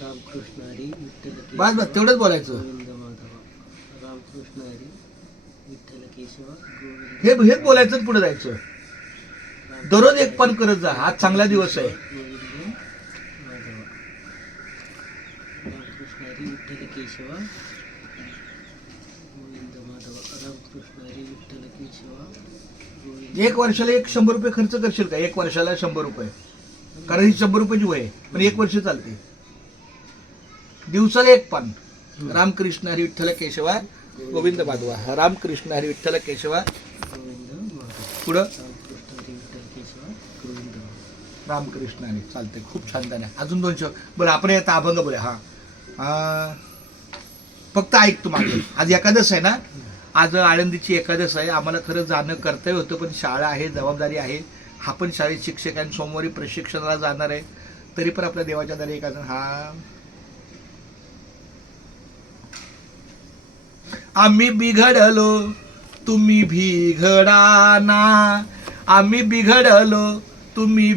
रामकृष्ण हरी विठ्ठल केशव बस बस तेवढंच बोलायचं. गोविंद माधव. रामकृष्ण हरी विठ्ठल केशव गोविंद हेच बोलायचं, पुढे जायचं. दररोज एक पान करत जा. आज चांगला दिवस आहे. गोविंद माधव. रामकृष्ण हरी विठ्ठल केशव गोविंद माधव. रामकृष्ण हरी विठ्ठल केशव गोविंद. एक वर्षाला 100 रुपये खर्च करशील का? एक वर्षाला 100 रुपये, कारण ही 100 रुपयाची वय आहे, पण 1 वर्ष चालते. दिवसाला एक पान. रामकृष्ण हरी विठ्ठल केशवा गोविंद माधवा. रामकृष्ण हरी विठ्ठल केशवा गोविंद माधव. पुढं रामकृष्ण हरी विठ्ठल केशव गोविंद माधव. रामकृष्ण हरी. चालते, खूप छान झालं. अजून 2 शब्द बरं. आपण आता अभंग बोलूया. हा फक्त ऐक तू मागे. आज एकादश आहे ना, आज आळंदीची एकादश आहे. आम्हाला खरं जाणं कर्तव्य होतं, पण शाळा आहे, जबाबदारी आहे. हा पण शाळेत शिक्षक आहे, सोमवारी प्रशिक्षणाला जाणार आहे. तरी पण आपल्या देवाच्या दारी एक अजून हा. आम्ही बिघडलो तुम्ही बिघडाना, आम्ही बिघडलो तुम्ही